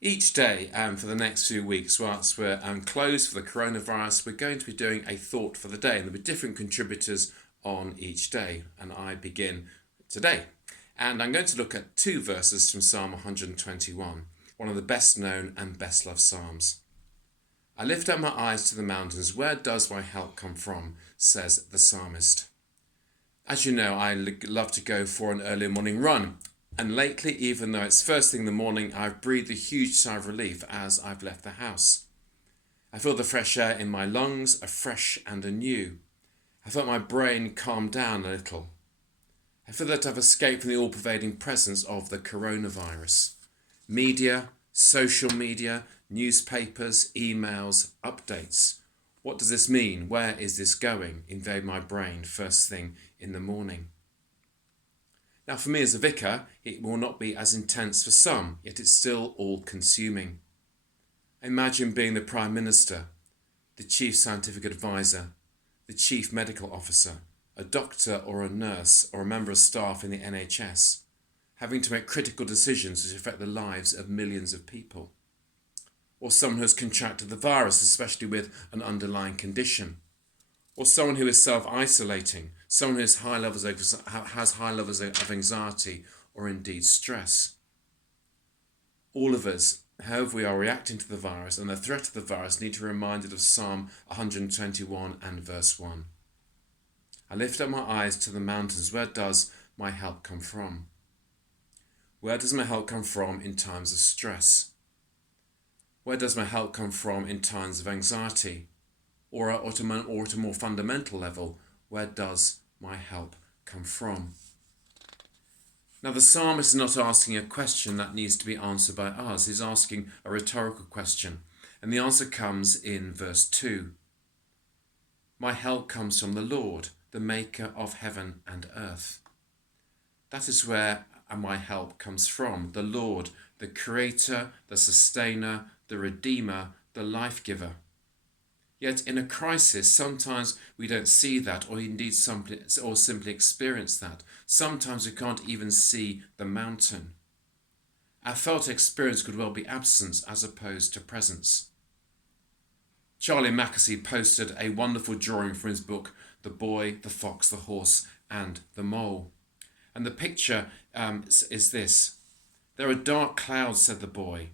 Each day for the next few weeks, whilst we're closed for the coronavirus, we're going to be doing a thought for the day, and there'll be different contributors on each day. And I begin today. And I'm going to look at two verses from Psalm 121, one of the best known and best loved Psalms. I lift up my eyes to the mountains. Where does my help come from? Says the psalmist. As you know, I love to go for an early morning run. And lately, even though it's first thing in the morning, I've breathed a huge sigh of relief as I've left the house. I feel the fresh air in my lungs, afresh and anew. I felt my brain calm down a little. I feel that I've escaped from the all-pervading presence of the coronavirus. Media, social media, newspapers, emails, updates. What does this mean? Where is this going? Invade my brain first thing in the morning. Now, for me as a vicar, it will not be as intense for some, yet it's still all-consuming. Imagine being the Prime Minister, the Chief Scientific Advisor, the Chief Medical Officer, a doctor or a nurse or a member of staff in the NHS, having to make critical decisions which affect the lives of millions of people. Or someone who has contracted the virus, especially with an underlying condition. Or someone who is self-isolating, someone who has high levels of anxiety or indeed stress. All of us, however we are reacting to the virus and the threat of the virus, need to be reminded of Psalm 121 and verse 1. I lift up my eyes to the mountains. Where does my help come from? Where does my help come from in times of stress? Where does my help come from in times of anxiety? Or at a more fundamental level, where does my help come from? Now, the psalmist is not asking a question that needs to be answered by us. He's asking a rhetorical question. And the answer comes in verse 2. My help comes from the Lord, the maker of heaven and earth. That is where my help comes from. The Lord, the creator, the sustainer, the redeemer, the life giver. Yet in a crisis, sometimes we don't see that or indeed simply experience that. Sometimes we can't even see the mountain. Our felt experience could well be absence as opposed to presence. Charlie Mackesy posted a wonderful drawing from his book, The Boy, the Fox, the Horse and the Mole. And the picture is this. There are dark clouds, said the boy.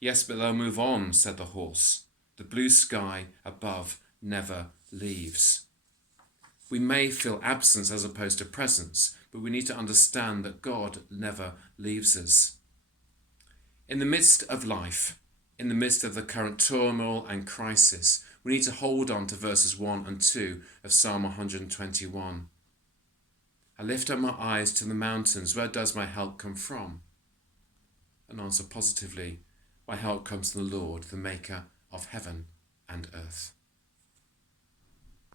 Yes, but they'll move on, said the horse. The blue sky above never leaves. We may feel absence as opposed to presence, but we need to understand that God never leaves us. In the midst of life, in the midst of the current turmoil and crisis, we need to hold on to verses 1 and 2 of Psalm 121. I lift up my eyes to the mountains. Where does my help come from? And answer positively. My help comes from the Lord, the maker of heaven and earth.